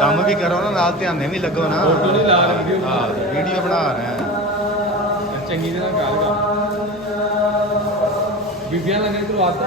ਕੰਮ ਵੀ ਕਰੋ ਨਾ ਨਾਲ ਧਿਆਨ ਵੀ ਲੱਗੋ ਨਾ ਫੋਟੋ ਨਹੀਂ ਲਾ ਰਹੇ ਵੀਡੀਓ ਬਣਾ ਰਹੇ ਆ ਚੰਗੀ ਤਰ੍ਹਾਂ ਗੱਲ ਕਰ ਬੀਬੀਆਂ ਲੰਗੇ ਕਰਵਾਤਾ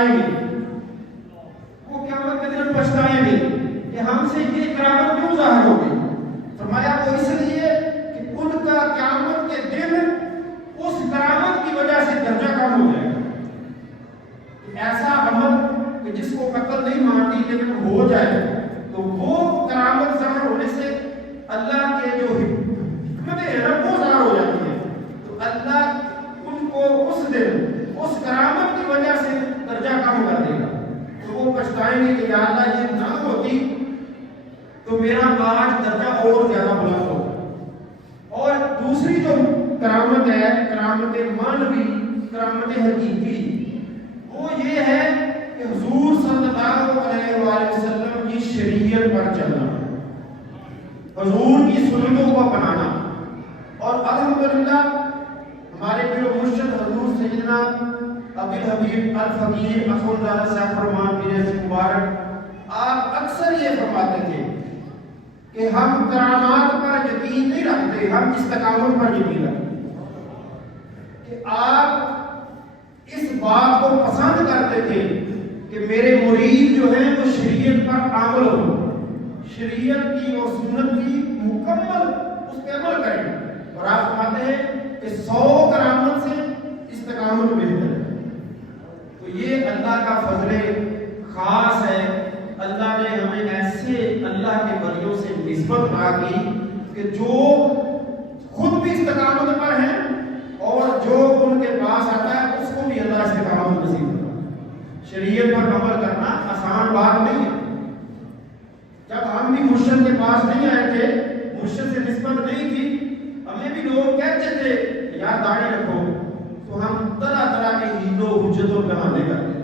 پچھتائیں گے، وہ قیامت کے دن پچھتائیں گے کہ ہم سے یہ کرامت کیوں ظاہر ہو گئی. فرمایا وہ اس لیے کہ ان کا قیامت کے دن اس کرامت کی وجہ سے درجہ کم ہو جائے گا. ایسا عمل کہ جس کو عقل نہیں مانتی لیکن ہو جائے تو وہ کرامت ظاہر ہونے سے اللہ کے جو حکمتیں ہیں نا وہ ظاہر ہو جاتی ہے. تو اللہ ان کو اس دن اس کرامت کی وجہ سے درجہ کم کر دے گا. تو وہ پچھتائیں گے کہ یا اللہ یہ نہ ہوتی تو میرا آج درجہ اور زیادہ بلند ہوگا. اور دوسری جو کرامت ہے، کرامت معنوی، کرامت حقیقی، وہ یہ ہے کہ حضور صلی اللہ علیہ وآلہ وسلم کی شریعت پر چلنا، حضور کی سنتوں کو اپنانا. اور الحمدللہ ہمارے پیر و مرشد حضور سیدنا ابی الحبیب الفقیر اخونداللہ صاحب فرمان پیر مبارک آپ اکثر یہ فرماتے تھے کہ ہم کرامات پر یقین نہیں رکھتے، ہم استقامت پر یقین رکھتے. کہ آپ اس بات کو پسند کرتے تھے کہ میرے مرید جو ہیں وہ شریعت پر عمل ہو، شریعت کی اور سنت کی مکمل اس پہ عمل کریں. اور آپ فرماتے ہیں کہ 100 کرامت سے استقامت بہتر ہے. تو یہ اللہ کا فضل خاص ہے. اللہ نے ہمیں ایسے اللہ کے ولیوں سے نسبت عطا کی کہ جو خود بھی استقامت پر ہیں اور جو ان کے پاس آتا ہے اس کو بھی اللہ استقامت نصیب کرتا ہے. شریعت پر عمل کرنا آسان بات نہیں ہے. جب ہم بھی مرشد کے پاس نہیں آئے تھے، مرشد سے نسبت نہیں تھی، ہمیں بھی لوگ کہتے تھے یار داڑھی رکھو، تو ہم طرح طرح کے ہیلوں حجتوں پہ بہانے کرتے ہیں.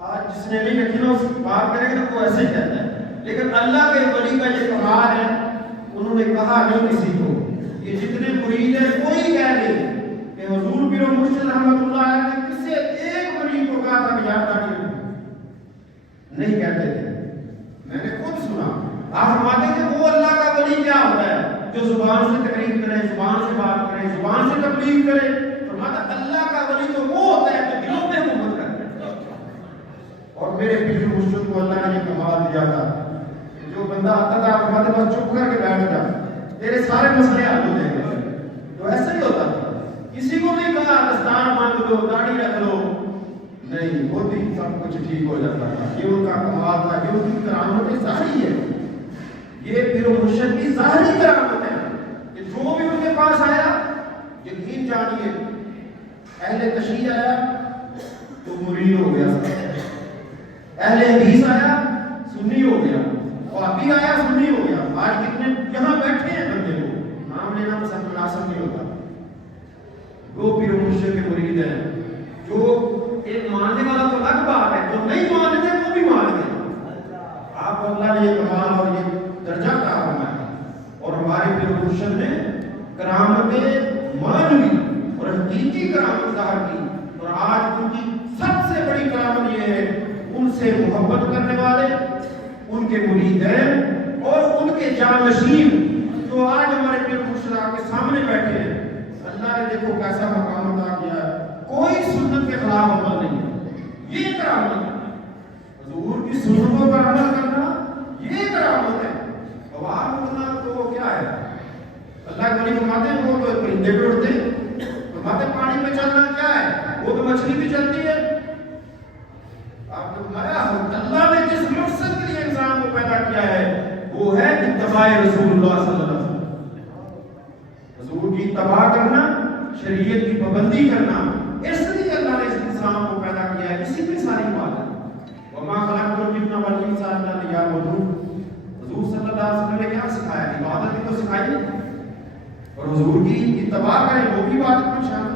آج جس نے نہیں رکھی نا اس بات کرے گا وہ ایسے ہی کہتا ہے. لیکن اللہ کے ولی کا یہ کمال ہے، انہوں نے کہا نہیں کسی کو. یہ جتنے مرید ہیں کوئی کہہ دے کہ حضور پیر و مرشد رحمۃ اللہ علیہ نے کسی ایک مرید کو کہا تھا کہ یار داڑھی رکھو، نہیں کہتے تھے. میں نے خود سنا. آپ فرماتے تھے وہ اللہ کا ولی کیا ہوتا ہے جو زبان سے تقریر کرے، زبان سے بات کرے، زبان سے تبلیغ کرے. فرماتا اللہ کا ولی تو وہ ہوتا ہے جو دلوں پہ حکومت کرتا ہے. اور میرے پیر مرشد کو اللہ نے یہ کمال دیا تھا کہ جو بندہ آتا تھا فرماتے بس چپ کر کے بیٹھ جا، تیرے سارے مسئلے حل ہو جائیں گے. تو ایسا ہی ہوتا تھا. کسی کو نہیں کہا دستار باندھ لو، داڑھی رکھ لو، نہیں، ہوتی سب کچھ ٹھیک ہو جاتا تھا. یہ ان کا کمال تھا، یہ ان کی کرامت ظاہری ہے. یہ پیر و مرشد کی ظاہری کرامت ہے کہ جو بھی ان کے پاس آیا یقین جانیے اہل تشیع آیا تو مرید ہو گیا، اہل حدیث آیا سنی ہو گیا، وہابی آیا سنی ہو گیا. آج کتنے یہاں بیٹھے ہیں بندے کو نام لینا پسند مناسب نہیں ہوتا. وہ پیر و مرشد کے مرید ہیں. جو ایک ماننے والا تو الگ بات ہے، جو نہیں مانتے وہ بھی مانتے. آپ اللہ نے یہ کمال اور یہ درجہ عطا فرمایا. اور ہمارے پیر و مرشد نے کرامت معنوی اور حقیقی کرامت ظاہر کی. اور آج ان کی سب سے بڑی کرامت یہ ہے ان سے محبت کرنے والے ان کے مرید ہیں اور ان کے جانشین جو آج ہمارے پیر و مرشد آپ کے سامنے بیٹھے ہیں. اللہ نے دیکھو کیسا مقام عطا کیا ہے. کوئی سنت کے خلاف عمل نہیں ہے. یہ کرامت ہے. حضور کی سنتوں پر عمل کرنا یہ کرامت ہے. بوار اڑنا تو کیا ہے؟ اللہ کے ولی فرماتے ہیں وہ تو پرندے پہ اڑتے ہیں. فرماتے ہیں پانی پہ چلنا کیا ہے؟ وہ تو مچھلی بھی چلتی ہے. آپ نے فرمایا اللہ نے جس مقصد کے لیے انسان کو پیدا کیا ہے وہ ہے اتباع رسول اللہ صلی اللہ علیہ وسلم. حضور کی اتباع کرنا، شریعت کی پابندی کرنا، اس لیے اللہ نے اس انسان کو پیدا کیا ہے. اسی میں ساری بات ہے. وما خلقت الجن والانس الا ليعبدون. حضور صلی اللہ علیہ وسلم نے کیا سکھایا؟ عبادت ہی تو سکھائی. اور حضور کی اتباع کریں وہ بھی بات ہے شان.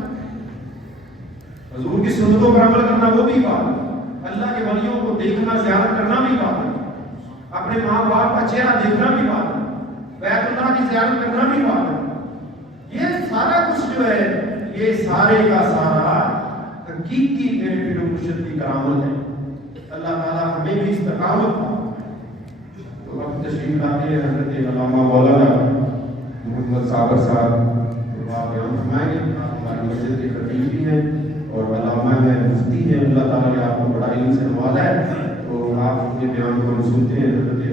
حضور کی سنتوں پر عمل کرنا وہ بھی بات ہے. اللہ کے ولیوں کو دیکھنا، زیارت کرنا بھی بات ہے. اپنے ماں باپ کا چہرہ دیکھنا بھی بات ہے. بیت اللہ کی زیارت کرنا بھی بات ہے. یہ سارا کچھ جو ہے یہ سارے کا سارا حقیقی میرے پیر و مرشد کی کرامت ہے. اللہ تعالیٰ ہمیں بھی استقامت. تو وقت تشریف لاتے ہیں حضرت علامہ مولانا محمد صابر صاحب بیان فرمائیں گے. آپ ہماری مسجد کے خطیب بھی ہیں اور علامہ ہے مفتی ہے, اللہ تعالیٰ نے آپ کو بڑا علم سے نوازا ہے, تو آپ کے بیان کو ہم سنتے ہیں.